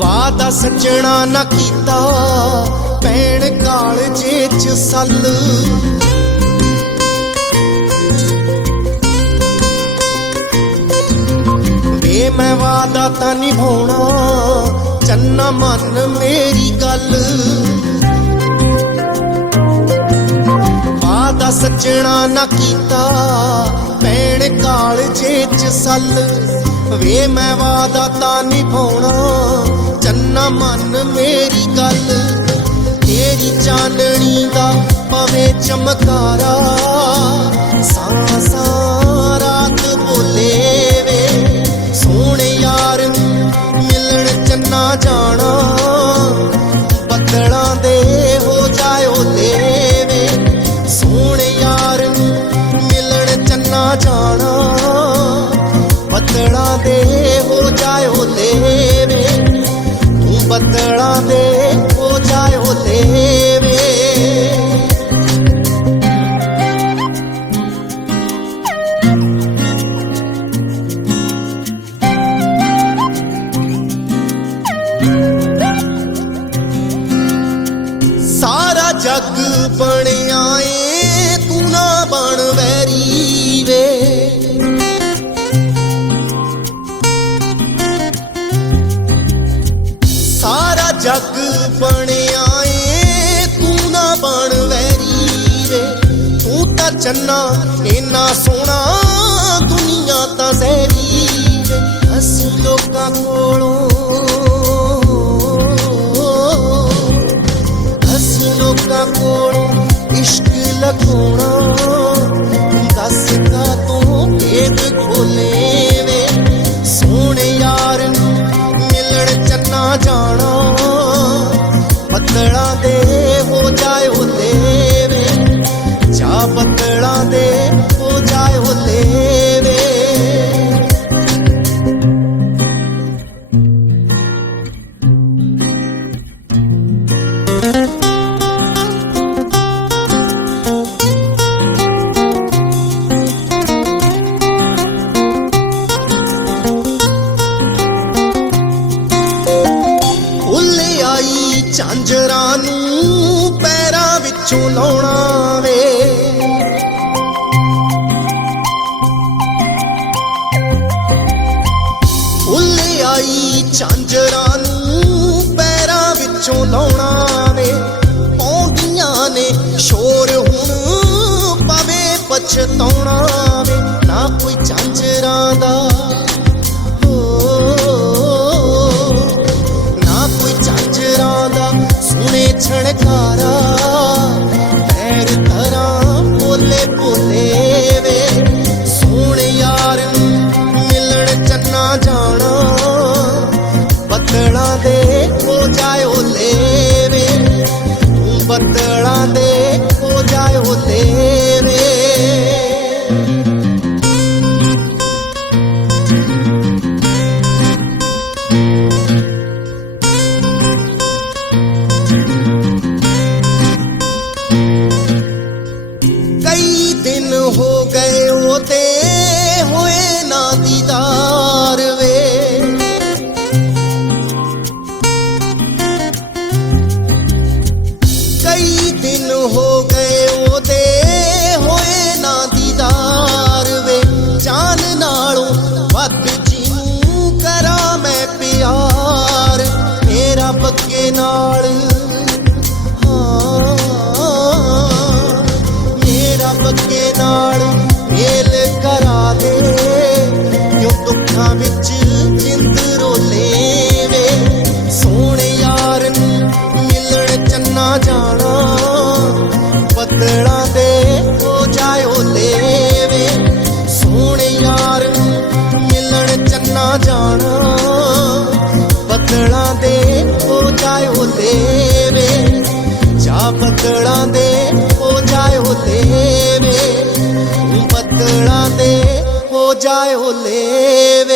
वादा सजना ना कीता भैण कालजे च सल वे मैं वादा तां निभाउणा चन्ना मन मेरी गल वादा सजना ना कीता भैण कालजे च सल वे मैं वादा तां निभाउणा चन्ना मन मेरी गल तेरी चाननी दा पवे चमकारा सांसा रात बोले वे सोने यार मिलन चन्ना जाना बदलां दे हो जाए ओले वे सोने यार मिलन चन्ना जाना बदलां दे हो जाए ओले वे बदलां दे हो जाए ओले वे सारा जग बनिया ए तू ना बन वैरी वे सारा जग बनिया ए तू ना बन वैरी वे तू तां चन्ना इन्ना सोहना दुनिया तां सहरी वे असीं लोकां कोलों असीं लोकां कोलों इश्क लकोना दस का तू भेद खोले वे सोने यार मिलन चन्ना जाना बदलां दे हो जाए ओले वे जा बदलां दे हो जाए ओले वे झांजरां नूं पैरां विचों लाउणा वे उल्ले आई झांजरां नूं पैरां विचों लाउणा वे पाउंदियां ने शोर हुण पवे पछताउणा वे ना कोई झांजरां दा सुने छणकारा पैर धरां बोले बोले वे सोने यार मिलन चन्ना जाना बदलां दे हो जाए ओले वे बदलां दे हो जाए ओले वे हो गए ओते होए ना दीदार वे कई दिन हो गए ओते होए ना दीदार वे जान नालों वध जिनू करा मैं प्यार मेरा बग्गे नाल बग्गे नाल मेल करा दे क्यों दुखां विच जिंद रोले वे सोने यार मिलन चन्ना जाना बदलां दे हो जाए ओले वे सोने यार मिलन चन्ना जाना बदलां दे हो जाए ओले वे जा बदलां दे हो जाए ओले वे बदलां दे हो जाए ओले वे।